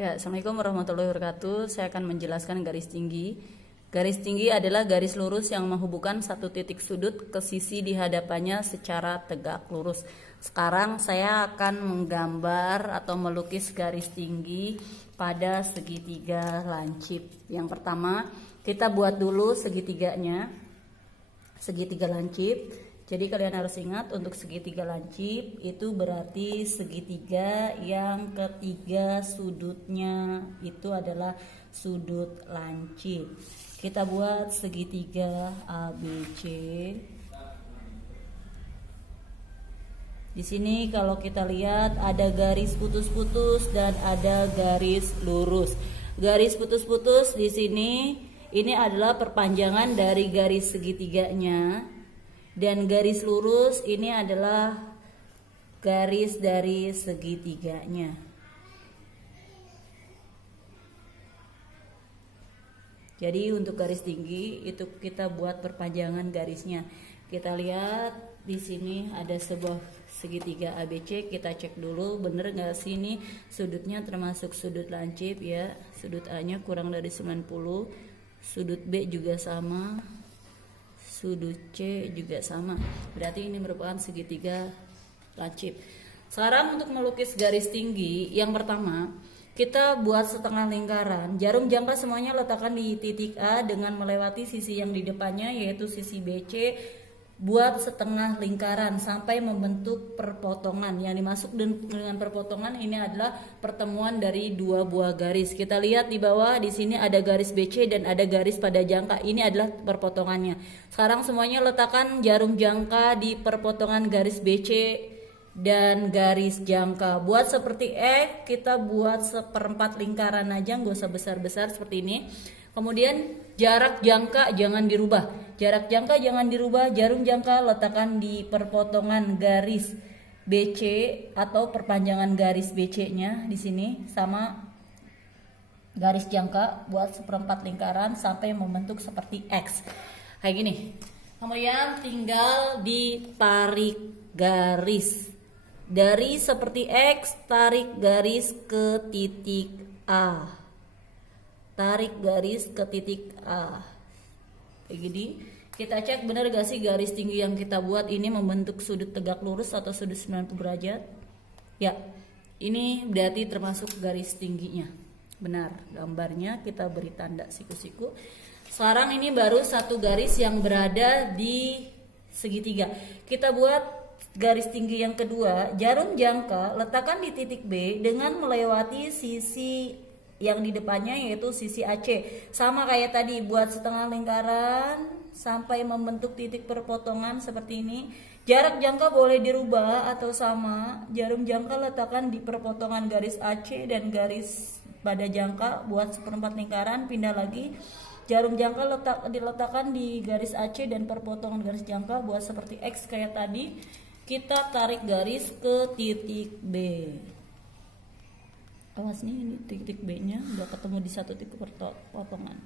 Ya, Assalamualaikum warahmatullahi wabarakatuh. Saya akan menjelaskan garis tinggi. Garis tinggi adalah garis lurus yang menghubungkan satu titik sudut ke sisi di hadapannya secara tegak lurus. Sekarang saya akan menggambar atau melukis garis tinggi pada segitiga lancip. Yang pertama, kita buat dulu segitiganya. Segitiga lancip. Jadi kalian harus ingat untuk segitiga lancip itu berarti segitiga yang ketiga sudutnya itu adalah sudut lancip. Kita buat segitiga ABC. Di sini kalau kita lihat ada garis putus-putus dan ada garis lurus. Garis putus-putus di sini ini adalah perpanjangan dari garis segitiganya. Dan garis lurus ini adalah garis dari segitiganya. Jadi untuk garis tinggi itu kita buat perpanjangan garisnya. Kita lihat di sini ada sebuah segitiga ABC. Kita cek dulu bener nggak sih ini sudutnya termasuk sudut lancip ya. Sudut A-nya kurang dari 90. Sudut B juga sama. Sudut C juga sama. Berarti ini merupakan segitiga lancip. Sekarang untuk melukis garis tinggi, yang pertama kita buat setengah lingkaran. Jarum jangka semuanya letakkan di titik A dengan melewati sisi yang di depannya yaitu sisi BC. Buat setengah lingkaran sampai membentuk perpotongan. Yang dimaksud dengan perpotongan ini adalah pertemuan dari dua buah garis. Kita lihat di bawah di sini ada garis BC dan ada garis pada jangka. Ini adalah perpotongannya. Sekarang semuanya letakkan jarum jangka di perpotongan garis BC dan garis jangka. Buat seperti X, kita buat seperempat lingkaran aja, nggak usah besar-besar seperti ini. Kemudian jarak jangka jangan dirubah. Jarak jangka jangan dirubah. Jarum jangka letakkan di perpotongan garis BC atau perpanjangan garis BC-nya di sini sama garis jangka buat seperempat lingkaran sampai membentuk seperti X. Kayak gini. Kemudian tinggal ditarik garis. Dari seperti X tarik garis ke titik A. Tarik garis ke titik A. Kayak gini. Kita cek benar gak sih garis tinggi yang kita buat ini membentuk sudut tegak lurus atau sudut 90 derajat? Ya, ini berarti termasuk garis tingginya. Benar, gambarnya kita beri tanda siku-siku. Sekarang ini baru satu garis yang berada di segitiga. Kita buat garis tinggi yang kedua. Jarum jangka letakkan di titik B dengan melewati sisi yang di depannya yaitu sisi AC. Sama kayak tadi, buat setengah lingkaran sampai membentuk titik perpotongan seperti ini. Jarak jangka boleh dirubah atau sama. Jarum jangka letakkan di perpotongan garis AC dan garis pada jangka buat seperempat lingkaran, pindah lagi. Jarum jangka diletakkan di garis AC dan perpotongan garis jangka buat seperti X kayak tadi. Kita tarik garis ke titik B. Awas nih, ini titik B-nya udah ketemu di satu titik perpotongan.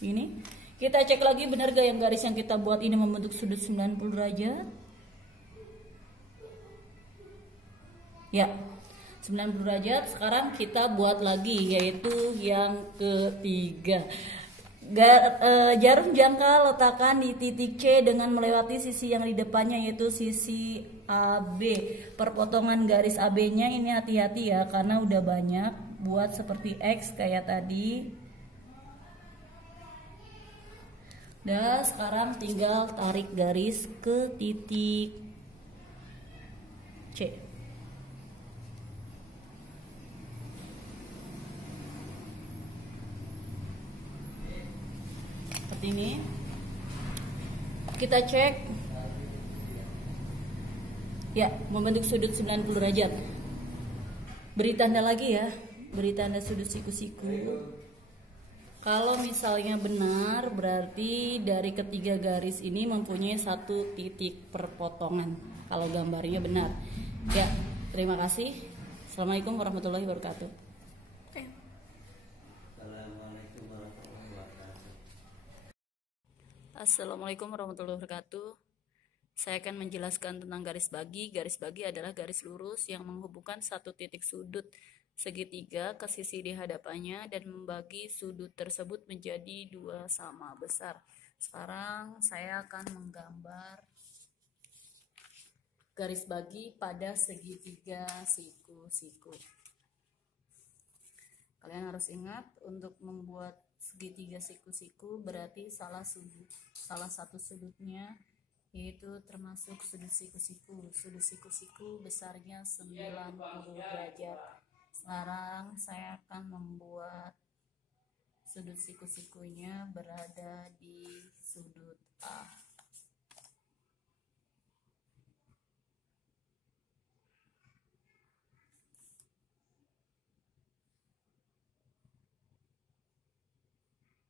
Ini kita cek lagi benar gak yang garis yang kita buat ini membentuk sudut 90 derajat? Ya, 90 derajat. Sekarang kita buat lagi yaitu yang ketiga. Jarum jangka letakkan di titik C dengan melewati sisi yang di depannya yaitu sisi AB. Perpotongan garis AB-nya ini hati-hati ya karena udah banyak. Buat seperti X kayak tadi. Dan sekarang tinggal tarik garis ke titik C. Ini kita cek ya membentuk sudut 90 derajat. Beri tanda lagi ya, beri tanda sudut siku-siku. Kalau misalnya benar berarti dari ketiga garis ini mempunyai satu titik perpotongan. Kalau gambarnya benar ya. Terima kasih. Assalamualaikum warahmatullahi wabarakatuh. Assalamualaikum warahmatullahi wabarakatuh. Saya akan menjelaskan tentang garis bagi. Garis bagi adalah garis lurus yang menghubungkan satu titik sudut segitiga ke sisi di hadapannya dan membagi sudut tersebut menjadi dua sama besar. Sekarang saya akan menggambar garis bagi pada segitiga siku-siku. Kalian harus ingat untuk membuat segitiga siku-siku berarti salah satu sudutnya yaitu termasuk sudut siku-siku. Sudut siku-siku besarnya 90 derajat. Sekarang saya akan membuat sudut siku-sikunya berada di sudut A.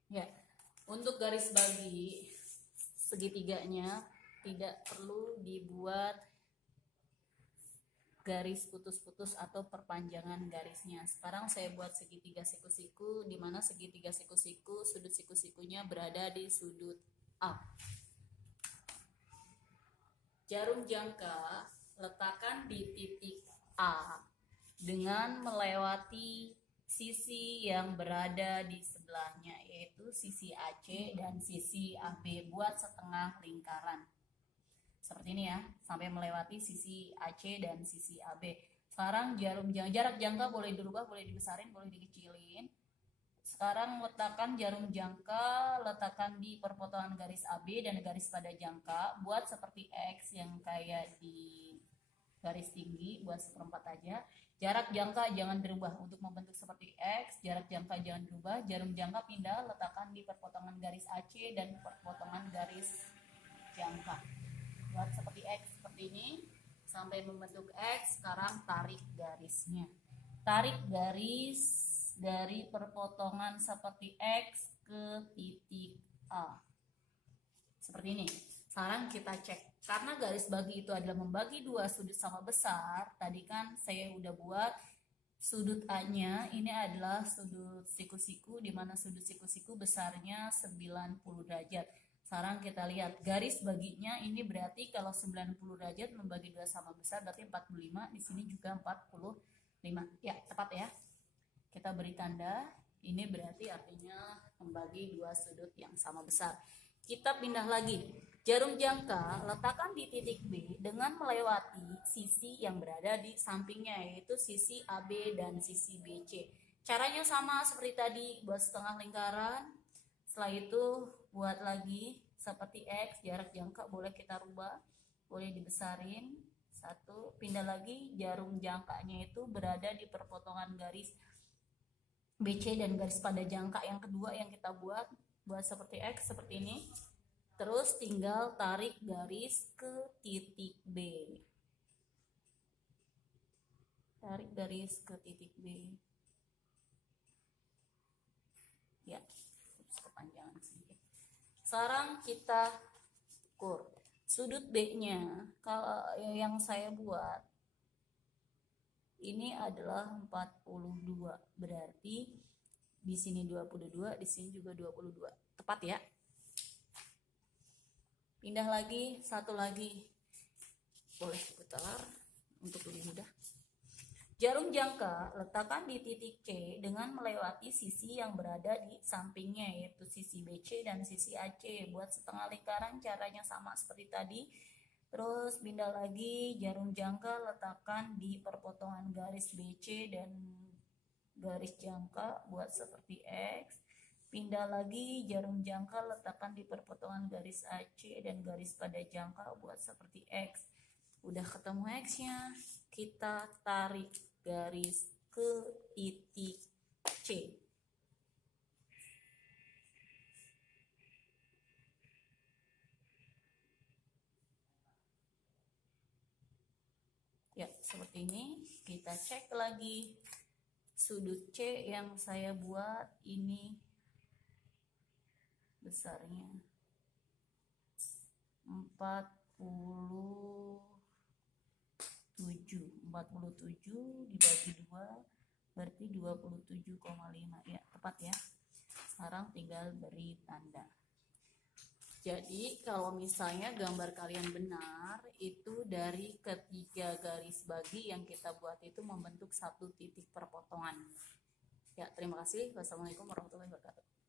Ya, untuk garis bagi segitiganya tidak perlu dibuat garis putus-putus atau perpanjangan garisnya. Sekarang saya buat segitiga siku-siku, di mana segitiga siku-siku, sudut siku-sikunya berada di sudut A. Jarum jangka letakkan di titik A dengan melewati sisi yang berada di sebelahnya, yaitu sisi AC dan sisi AB. Buat setengah lingkaran seperti ini ya, sampai melewati sisi AC dan sisi AB. Sekarang jarak jangka boleh dirubah, boleh dibesarin, boleh dikecilin. Sekarang letakkan jarum jangka, letakkan di perpotongan garis AB dan garis pada jangka. Buat seperti X yang kayak di garis tinggi, buat seperempat aja. Jarak jangka jangan dirubah untuk membentuk seperti X. Jarak jangka jangan dirubah. Jarum jangka pindah, letakkan di perpotongan garis AC dan perpotongan garis jangka. Buat seperti X seperti ini sampai membentuk X. Sekarang tarik garisnya. Tarik garis dari perpotongan seperti X ke titik A. Seperti ini. Sekarang kita cek. Karena garis bagi itu adalah membagi dua sudut sama besar. Tadi kan saya udah buat sudut A-nya. Ini adalah sudut siku-siku, di mana sudut siku-siku besarnya 90 derajat. Sekarang kita lihat garis baginya ini berarti kalau 90 derajat membagi dua sama besar berarti 45. Di sini juga 45. Ya, tepat ya. Kita beri tanda. Ini berarti artinya membagi dua sudut yang sama besar. Kita pindah lagi. Jarum jangka letakkan di titik B dengan melewati sisi yang berada di sampingnya, yaitu sisi AB dan sisi BC. Caranya sama seperti tadi, buat setengah lingkaran. Setelah itu buat lagi seperti X, jarak jangka boleh kita rubah, boleh dibesarin. Satu, pindah lagi, jarum jangkanya itu berada di perpotongan garis BC dan garis pada jangka yang kedua yang kita buat seperti X seperti ini. Terus tinggal tarik garis ke titik B. Tarik garis ke titik B. Ya, kepanjangan sedikit. Sekarang kita ukur sudut B-nya. Kalau yang saya buat ini adalah 42. Berarti di sini 22, di sini juga 22. Tepat ya? Pindah lagi, satu lagi. Boleh putar untuk lebih mudah. Jarum jangka letakkan di titik C dengan melewati sisi yang berada di sampingnya, yaitu sisi BC dan sisi AC. Buat setengah lingkaran caranya sama seperti tadi. Terus pindah lagi, jarum jangka letakkan di perpotongan garis BC dan garis jangka buat seperti X. Pindah lagi, jarum jangka letakkan di perpotongan garis AC dan garis pada jangka buat seperti X. Udah ketemu X-nya, kita tarik garis ke titik C. Ya, seperti ini. Kita cek lagi. Sudut C yang saya buat ini besarnya 47 dibagi 2 berarti 27,5 ya, tepat ya. Sekarang tinggal beri tanda. Jadi kalau misalnya gambar kalian benar, itu dari ketiga garis bagi yang kita buat itu membentuk satu titik perpotongan. Ya, terima kasih. Wassalamualaikum warahmatullahi wabarakatuh.